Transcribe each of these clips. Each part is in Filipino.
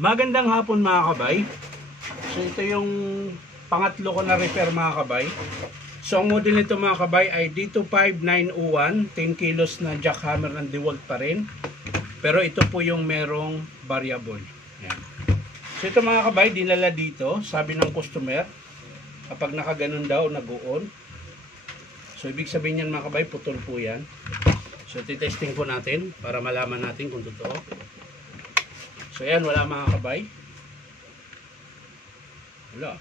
Magandang hapon mga kabay. So ito yung pangatlo ko na repair mga kabay. So ang model nito mga kabay ay D25901, 10 kilos na jackhammer ng DeWalt pa rin. Pero ito po yung merong variable. Yan. So ito mga kabay, dinala dito, sabi ng customer, kapag nakaganon daw, nag-on. So ibig sabihin yan mga kabay, putol po yan. So titesting po natin para malaman natin kung totoo. So yan, wala mga kabay. Wala.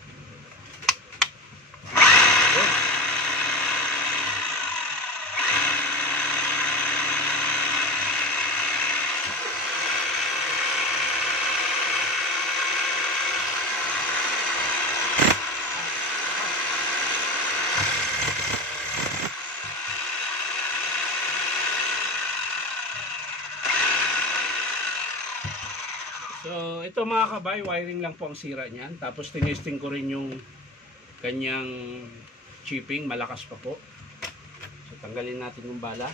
So, ito mga kabay, wiring lang po ang sira niyan. Tapos tinesting ko rin yung kanyang chipping, malakas pa po. So, tanggalin natin yung bala.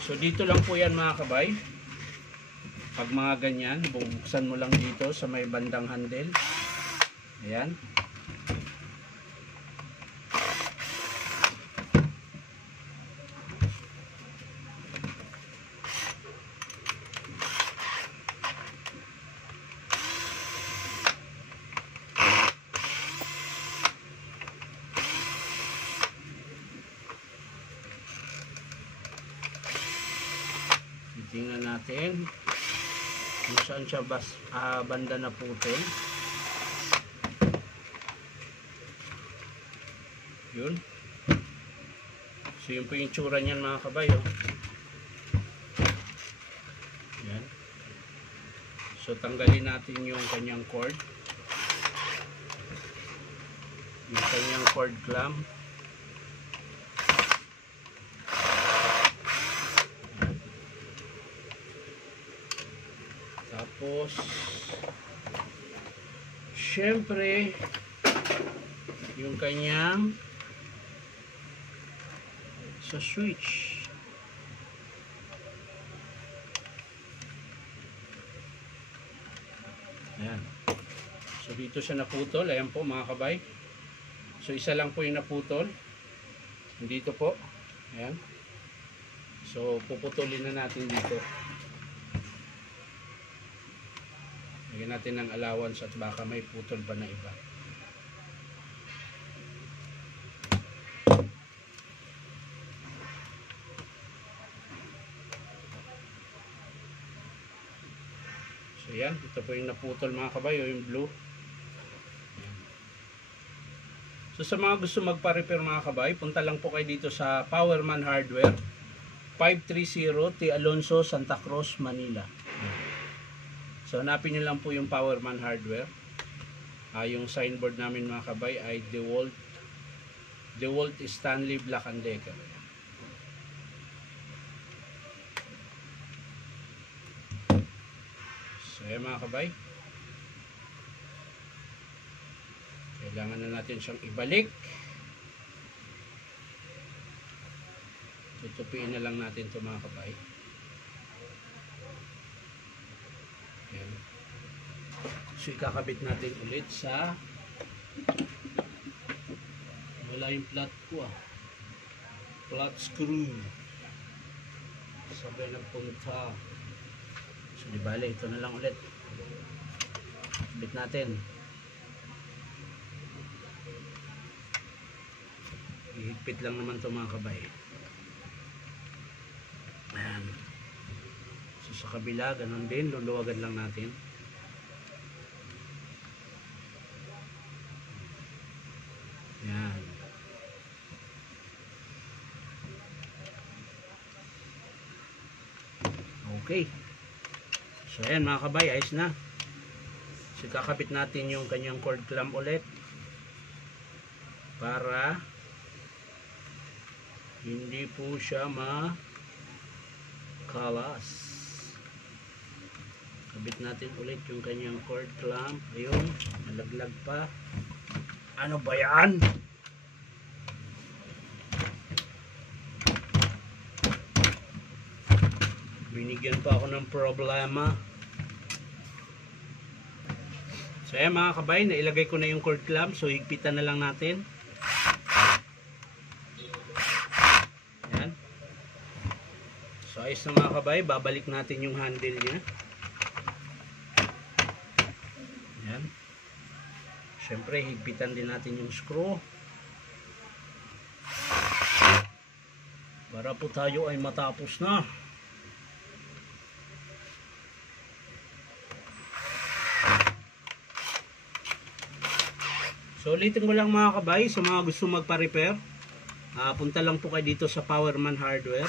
So, dito lang po yan mga kabay. Pag mga ganyan, buksan mo lang dito sa may bandang handle. Ayan. Tingnan natin kung saan siya banda na putol. Yun. So yun po yung tsura niyan mga kabay. Oh. Yan. So tanggalin natin yung kanyang cord. Yung kanyang cord clamp. Tapos syempre yung kanyang sa switch. Ayan. So dito siya naputol. Ayan po mga kabay. So isa lang po yung naputol. Dito po. Ayan. So puputulin na natin dito. Lagyan natin ng allowance at baka may putol pa na iba. So yan, ito po yung naputol mga kabay, yung blue. Yan. So sa mga gusto magpa-repair mga kabay, punta lang po kayo dito sa Powerman Hardware, 530 T. Alonso, Santa Cruz, Manila. So hanapin nyo lang po yung Powerman Hardware. Yung signboard namin mga kabay ay DeWalt Stanley Black & Decker. So yan mga kabay. Kailangan na natin siyang ibalik. Tutupiin na lang natin ito mga kabay. Ayan. So ikakabit natin ulit sa wala yung flat ko flat screw sabay nagpunta. So di bale, ito na lang ulit kabit natin. Ihigpit lang naman ito mga kabay. Ayan. So sa kabila, ganun din, luluwagan lang natin. Yan. Okay. So ayan mga kabay, ayos na. So kakabit natin yung kanyang cord clamp ulit para hindi po siya makalas. Kabit natin ulit yung kanyang cord clamp. Ayun, nalaglag pa. Ano ba yan? Binigyan pa ako ng problema. So ayan mga kabay, nailagay ko na yung cord clamp. So higpitan na lang natin. Ayan. So ayos na mga kabay, babalik natin yung handle niya. Ayan. Siyempre higpitan din natin yung screw. Para po tayo ay matapos na. So ulitin ko lang mga kabay, sa mga gusto magpa-repair, punta lang po kayo dito sa Powerman Hardware,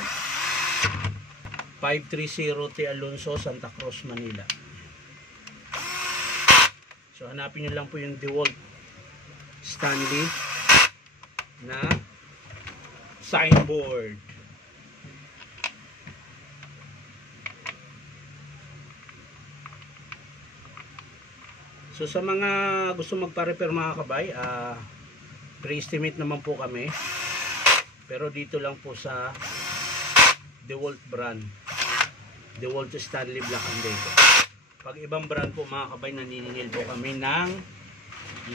530 T. Alonso, Santa Cruz, Manila. So hanapin nyo lang po yung DeWalt Stanley na signboard. So sa mga gusto magpa-repair mga kabay, pre-estimate naman po kami. Pero dito lang po sa DeWalt brand, DeWalt Stanley Black & Decker. Pag ibang brand po mga kabay, naniningil po kami ng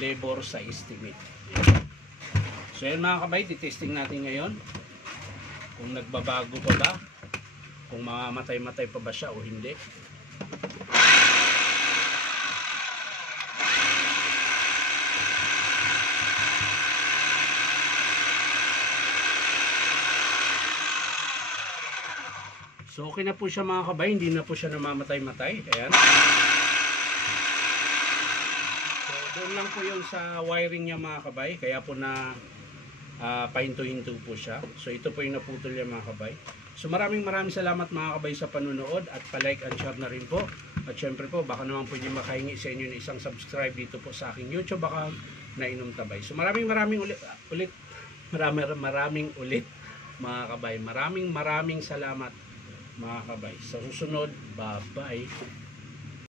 labor sa estimate. So yan mga kabay, titesting natin ngayon kung nagbabago pa ba, kung mamamatay-matay pa ba siya o hindi. So okay na po siya mga kabay, hindi na po siya namamatay-matay. Ayan. So doon lang po yung sa wiring niya mga kabay, kaya po na pahinto-hinto po siya. So ito po yung naputol niya mga kabay. So maraming salamat mga kabay sa panunood, at pa-like and share na rin po. At syempre po, baka naman po yung makahingi sa inyo ng isang subscribe dito po sa aking YouTube, baka nainom tabay. So maraming ulit mga kabay. Maraming salamat mga kabay. Sa susunod, bye-bye.